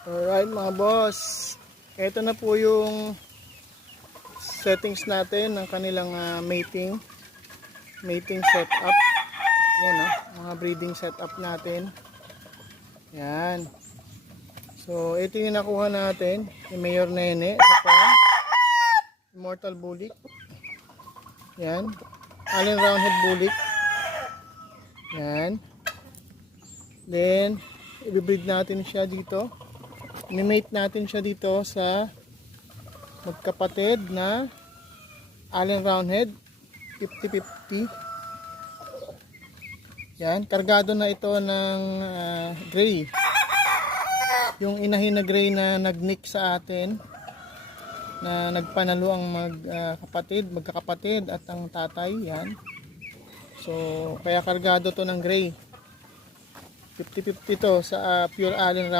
Alright mga boss, ito na po yung settings natin ng kanilang mating setup. Yan mga breeding setup natin. Yan. So ito yung nakuha natin ni Mayor Nene sa farm. Immortal Bulik. Yan. Allen Roundhead Bulik. Yan. Then i-breed natin siya dito. Inimate natin siya dito sa magkapatid na Allen Roundhead 50-50. Yan, kargado na ito ng gray. Yung inahin na gray na nag-nick sa atin, na nagpanalo ang magkakapatid at ang tatay. Yan. So, kaya kargado to ng gray. 50-50 to sa pure Allen Roundhead.